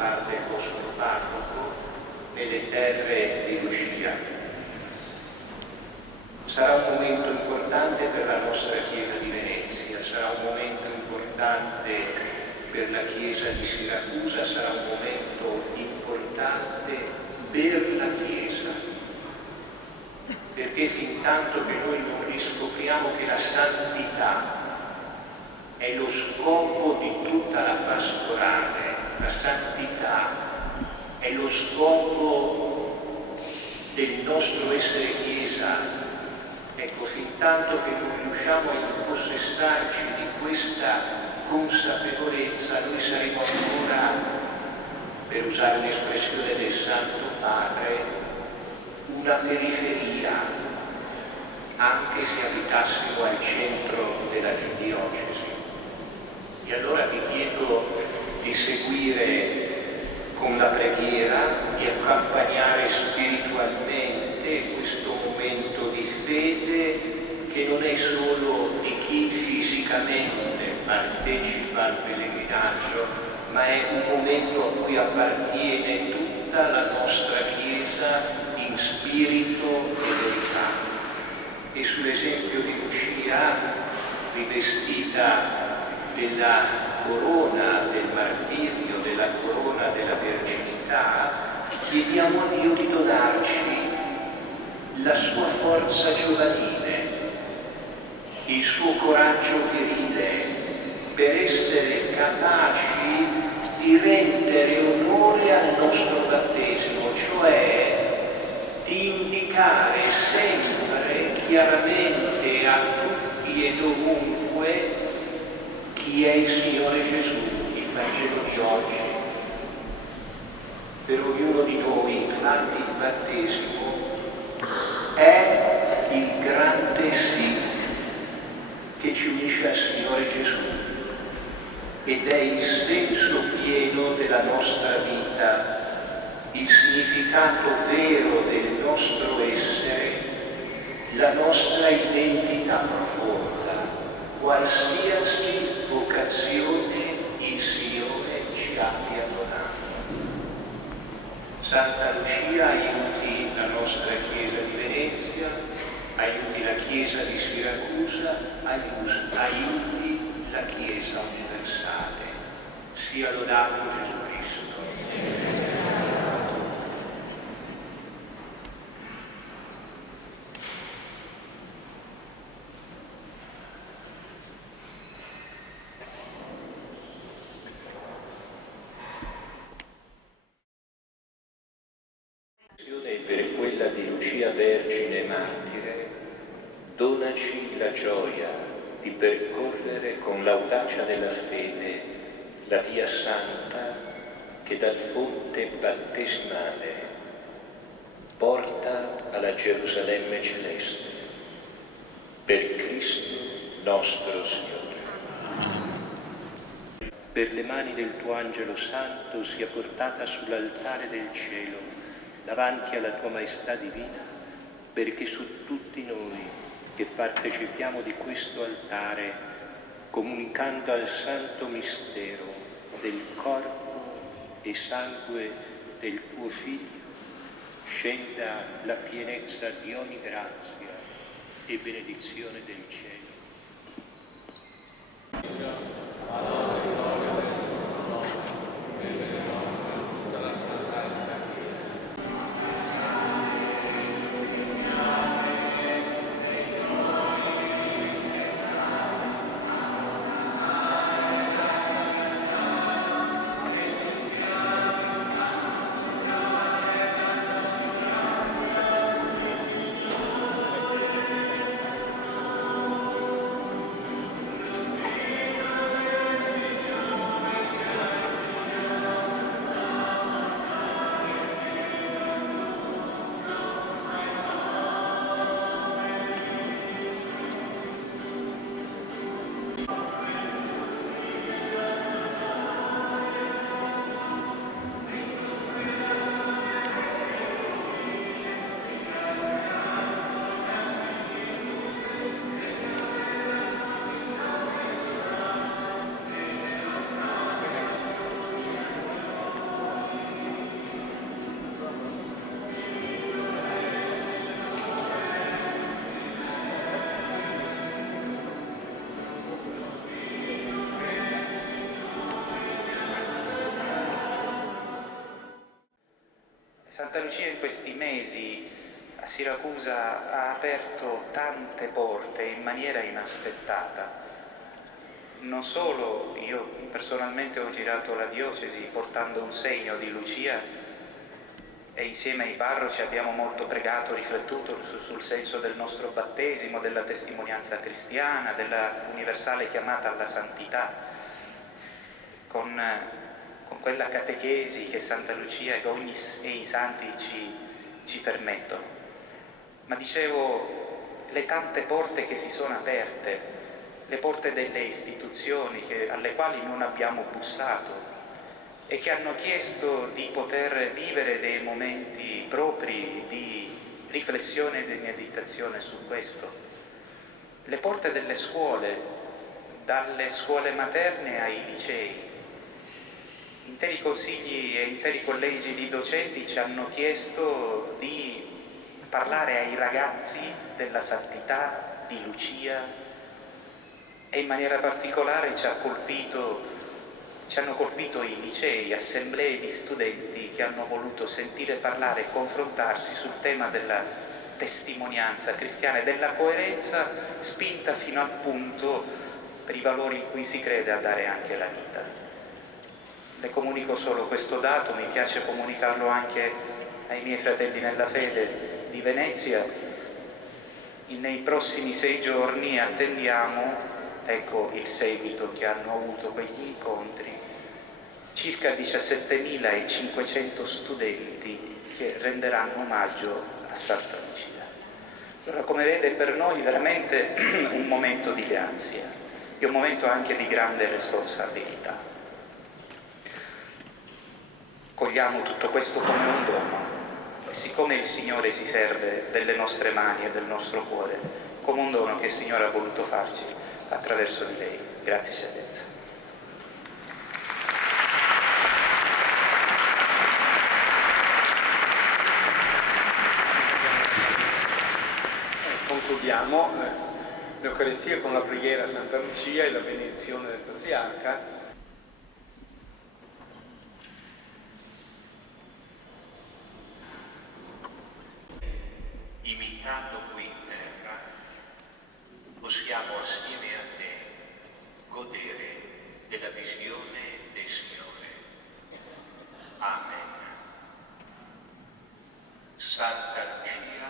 parte il vostro parroco, nelle terre di Lucia. Sarà un momento importante per la nostra Chiesa di Venezia, sarà un momento importante per la Chiesa di Siracusa, sarà un momento importante per la Chiesa, perché fin tanto che noi non riscopriamo che la santità è lo scopo di tutta la pastorale, la santità è lo scopo del nostro essere Chiesa. Ecco, fin tanto che non riusciamo a impossessarci di questa consapevolezza, noi saremo ancora, per usare un'espressione del Santo Padre, una periferia, anche se abitassimo al centro della diocesi. E allora vi chiedo di seguire con la preghiera, di accompagnare spiritualmente questo momento di fede che non è solo di chi fisicamente partecipa al pellegrinaggio, ma è un momento a cui appartiene tutta la nostra Chiesa in spirito e verità. E sull'esempio di Lucia, rivestita della corona del martirio, della corona della verginità, chiediamo a Dio di donarci la sua forza giovanile, il suo coraggio virile, per essere capaci di rendere onore al nostro battesimo, cioè di indicare sempre chiaramente a tutti e dovunque chi è il Signore Gesù. Il Vangelo di oggi per ognuno di noi, infatti, il battesimo è il grande sì che ci unisce al Signore Gesù ed è il senso pieno della nostra vita, il significato vero del nostro essere, la nostra identità profonda, qualsiasi vocazione il Signore ci abbia donato. Santa Lucia aiuti la nostra Chiesa di Venezia, aiuti la Chiesa di Siracusa, aiuti la Chiesa universale. Sia lodato Gesù Cristo. Per quella di Lucia Vergine Martire, donaci la gioia di percorrere con l'audacia della fede la via santa che dal fonte battesimale porta alla Gerusalemme celeste. Per Cristo nostro Signore. Per le mani del tuo angelo santo sia portata sull'altare del cielo davanti alla tua maestà divina, perché su tutti noi che partecipiamo di questo altare, comunicando al santo mistero del corpo e sangue del tuo Figlio, scenda la pienezza di ogni grazia e benedizione del cielo. Santa Lucia in questi mesi a Siracusa ha aperto tante porte in maniera inaspettata. Non solo io personalmente ho girato la diocesi portando un segno di Lucia e insieme ai parroci abbiamo molto pregato, riflettuto sul senso del nostro battesimo, della testimonianza cristiana, della universale chiamata alla santità, con quella catechesi che Santa Lucia e i santi ci permettono. Ma dicevo, le tante porte che si sono aperte, le porte delle istituzioni alle quali non abbiamo bussato e che hanno chiesto di poter vivere dei momenti propri di riflessione e di meditazione su questo. Le porte delle scuole, dalle scuole materne ai licei. Interi consigli e interi collegi di docenti ci hanno chiesto di parlare ai ragazzi della santità, di Lucia, e in maniera particolare ci hanno colpito i licei, assemblee di studenti che hanno voluto sentire parlare e confrontarsi sul tema della testimonianza cristiana e della coerenza spinta fino al punto, per i valori in cui si crede, a dare anche la vita. Le comunico solo questo dato, mi piace comunicarlo anche ai miei fratelli nella fede di Venezia. Nei prossimi 6 giorni attendiamo, ecco il seguito che hanno avuto quegli incontri, circa 17.500 studenti che renderanno omaggio a Santa Lucia. Allora, come vede, per noi veramente un momento di grazia e un momento anche di grande responsabilità. Cogliamo tutto questo come un dono e siccome il Signore si serve delle nostre mani e del nostro cuore, come un dono che il Signore ha voluto farci attraverso di lei. Grazie, Eccellenza. Concludiamo l'Eucaristia con la preghiera a Santa Lucia e la benedizione del Patriarca. Imitato qui in terra, possiamo assieme a te godere della visione del Signore. Amen. Santa Lucia,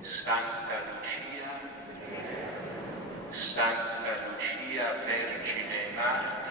Santa Lucia, Santa Lucia Vergine Madre,